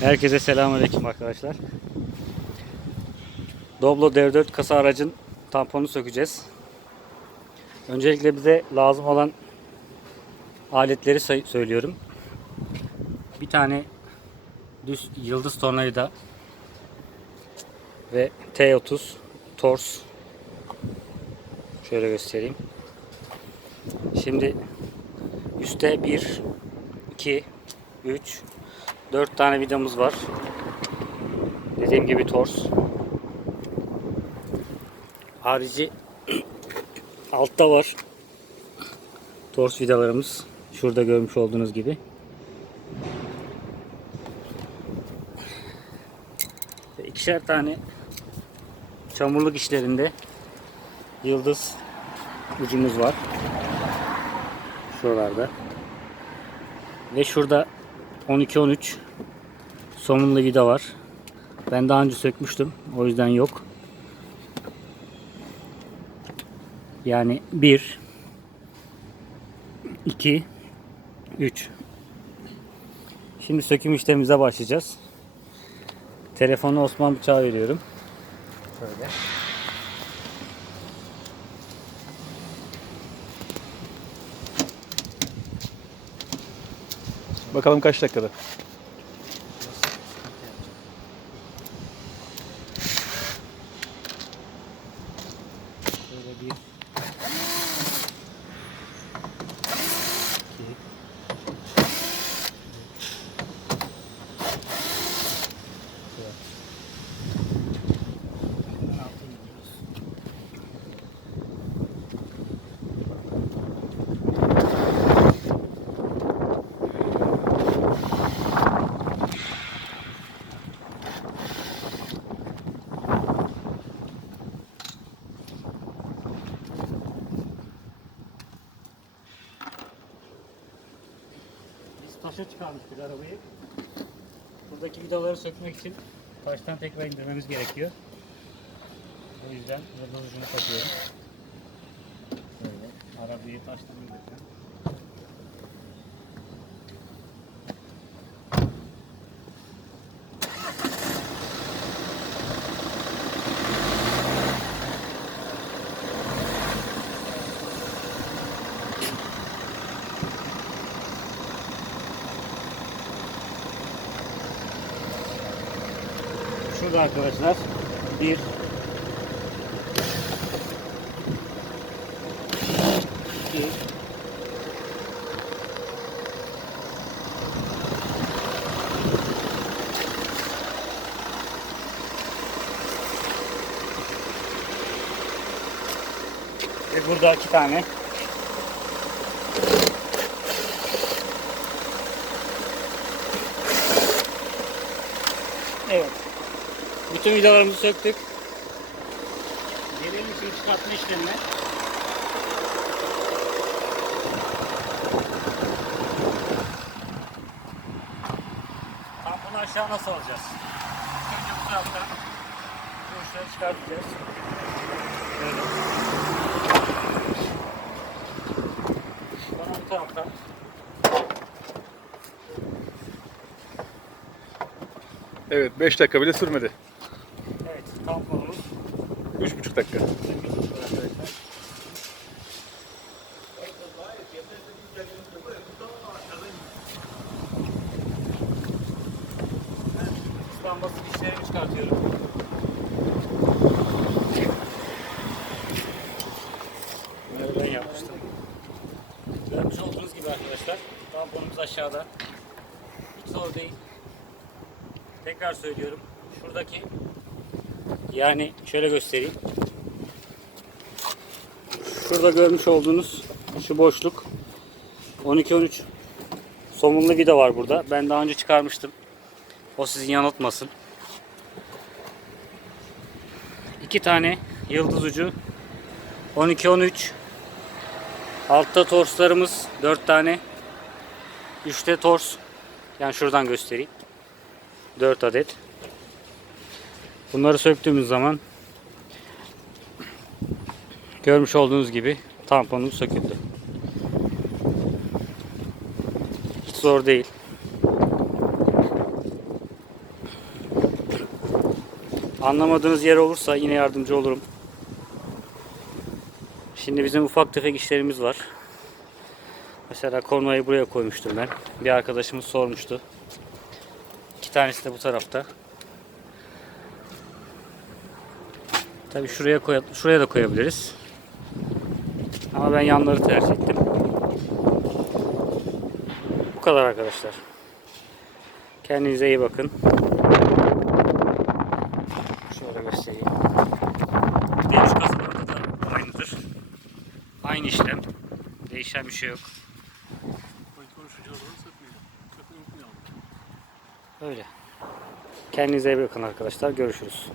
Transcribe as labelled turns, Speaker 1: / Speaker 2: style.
Speaker 1: Herkese selamünaleyküm arkadaşlar. Doblo Dev 4 kasa aracın tamponunu sökeceğiz. Öncelikle bize lazım olan aletleri söylüyorum. Bir tane düz yıldız tornavida ve T30 tors. Şöyle göstereyim. Şimdi üstte 1 2 3 4 tane vidamız var. Dediğim gibi tors. Harici altta var. Tors vidalarımız. Şurada görmüş olduğunuz gibi. İkişer tane çamurluk işlerinde yıldız ucumuz var. Şuralarda. Ve şurada 12-13 somunlu vida var. Ben daha önce sökmüştüm. O yüzden yok. Yani 1 2 3 Şimdi söküm işlemimize başlayacağız. Telefonu Osman Bıçak'a veriyorum. Böyle.
Speaker 2: Bakalım kaç dakikada.
Speaker 1: Taşa çıkarmıştık arabayı. Buradaki vidaları sökmek için taştan tekrar indirmemiz gerekiyor. O yüzden yıldız ucunu takıyorum. Böyle arabayı taştan indireceğim. Şurada arkadaşlar bir. İki. Ve burada iki tane. Evet. Bütün vidalarımızı söktük. Gelelim şimdi çıkartma işlemine. Tamponu aşağı nasıl alacağız? İlk önce bu taraftan bu uçları çıkartacağız. Böyle. Sonra bu taraftan
Speaker 2: Evet 5 dakika bile sürmedi.
Speaker 1: Tamponumuz
Speaker 2: 3,5 dakika.
Speaker 1: İstanbul'da dişlerimi çıkartıyorum. Bunları ben yapmıştım. Görmüş olduğunuz gibi arkadaşlar tamponumuz aşağıda. Hiç zor değil. Tekrar söylüyorum. Şuradaki yani şöyle göstereyim. Şurada görmüş olduğunuz şu boşluk 12-13 somunlu vida var burada. Ben daha önce çıkarmıştım. O sizi yanıltmasın. İki tane yıldız ucu 12-13 Altta torslarımız 4 tane. Üstte tors. Yani şuradan göstereyim. 4 adet. Bunları söktüğümüz zaman görmüş olduğunuz gibi tamponum söküldü. Hiç zor değil. Anlamadığınız yer olursa yine yardımcı olurum. Şimdi bizim ufak tefek işlerimiz var. Mesela kornayı buraya koymuştum ben. Bir arkadaşımız sormuştu. İki tanesi de bu tarafta. Tabii şuraya koy şuraya da koyabiliriz. Ama ben yanları tercih ettim. Bu kadar arkadaşlar. Kendinize iyi bakın. Şöyle göstereyim. Deniz kasalarda da aynıdır. Aynı işlem. Değişen bir şey yok. Öyle. Kendinize iyi bakın arkadaşlar. Görüşürüz.